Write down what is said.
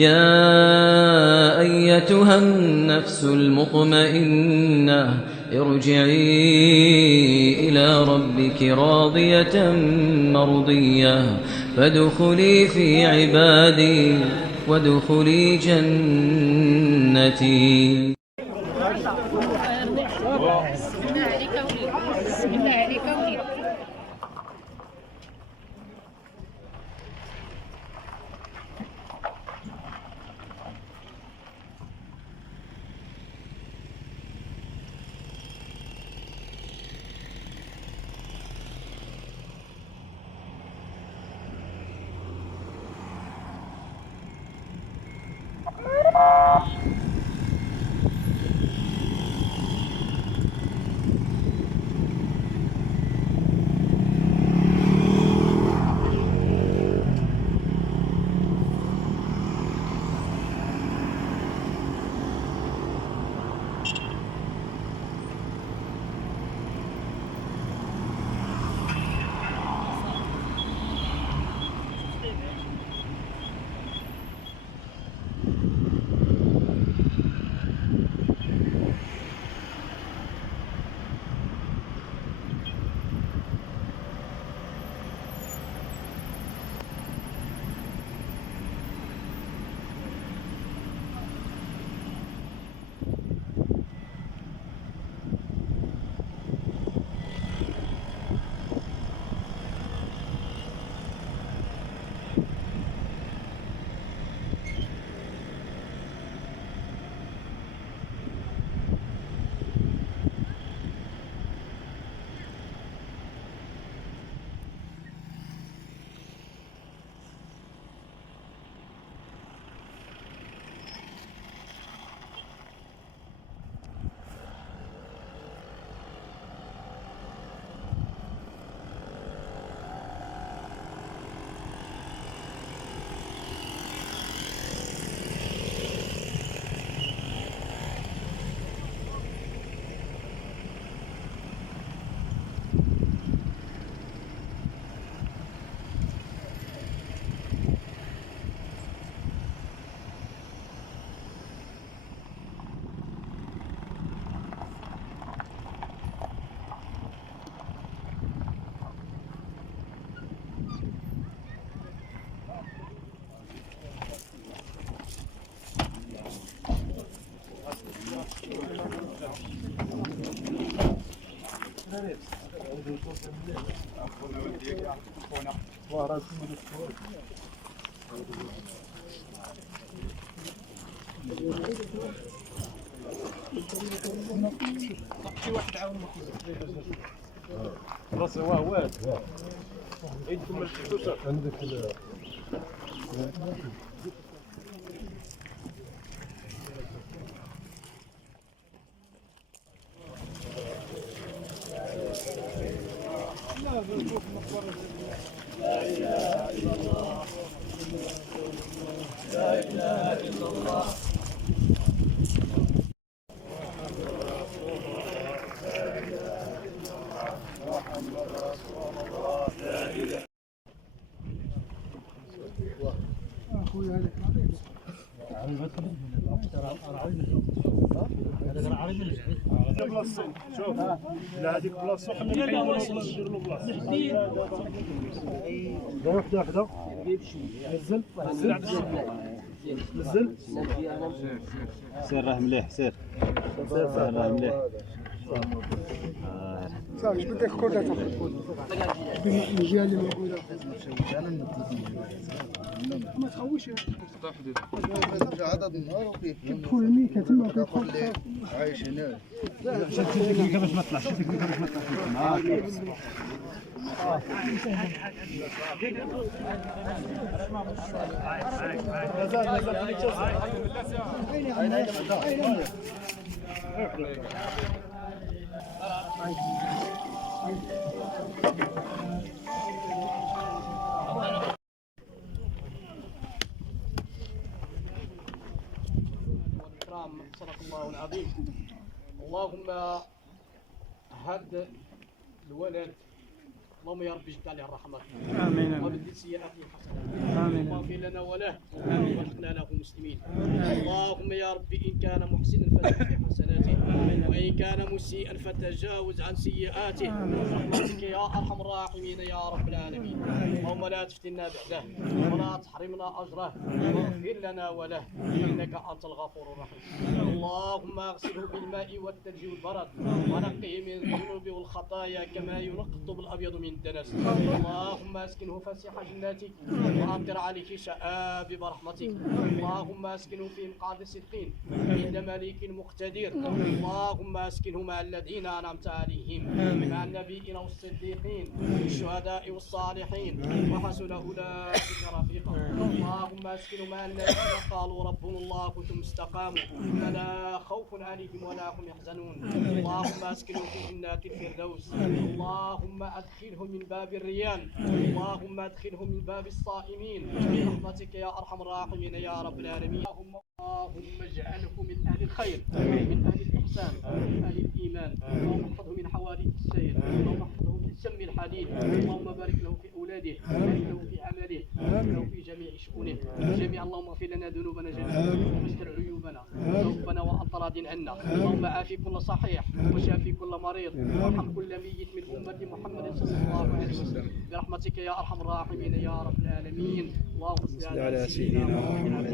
يا أيتها النفس المطمئنة ارجعي إلى ربك راضية مرضية فادخلي في عبادي وادخلي جنتي. شي واحد عاون خلاص هو عيدكم ما شفتوش عندك لا اله الا الله لا اله الا الله شوف لا هذيك بلاصه وحنا نديروا له بلاصه واحده نزل نزل سير راه مليح سير راه مليح صافي بدك كودة تاخذ الجهه اللي موجوده ما تخويش عدد النهار وكيف كتدخل يمين كتما كتدخل عايش هنا شد التكنيكه باش ما تطلعش التكنيكه باش ما تطلعش صدق الله العظيم. اللهم هد الولد اللهم يا رب اجد عليه الرحمه امين وبدل سيئاته حسنه امين واغفر لنا وله وارزقنا له المسلمين. اللهم يا ربي إن كان محسنا فزد في حسناته وإن كان مسيئا فتجاوز عن سيئاته برحمتك يا أرحم الراحمين يا رب العالمين. اللهم لا تفتنا بعده ولا تحرمنا أجره واغفر لنا وله إنك أنت الغفور الرحيم. اللهم اغسله بالماء والثلج والبرد ونقه من الذنوب والخطايا كما ينقى الطوب الأبيض من الدنس. اللهم اسكنه فسيح جناتك وأمطر عليه شآب برحمتك. اللهم اسكنه في مقعد صدقين عند مليك مقتدر. اللهم اسكنه مع الذين أنعمت عليهم مع النبيين والصديقين والشهداء والصالحين وحسن أولئك رفيقا. اللهم اسكنه مع الذين قالوا ربنا الله ثم استقاموا فلا خوف عليهم ولا هم يحزنون. اللهم اسكنه في جنات الفردوس. اللهم ادخله من باب الريان. اللهم ادخله من باب الصائمين برحمتك يا ارحم الراحمين يا رب العالمين. اللهم اجعله من اهل الخير من اهل الاحسان من اهل الايمان. اللهم احفظه من حوادث السير. اللهم احفظه من سم الحديد. اللهم بارك له في اولاده بارك له في عمله بارك له في جميع شؤونه جميعا. اللهم اغفر لنا ذنوبنا جميعا واستر عيوبنا ربنا وانت راض عنا. اللهم عافي كل صحيح وشافي كل مريض وارحم كل ميت من امه محمد صلى الله عليه وسلم برحمتك يا ارحم الراحمين يا رب العالمين. اللهم صل على سيدنا محمد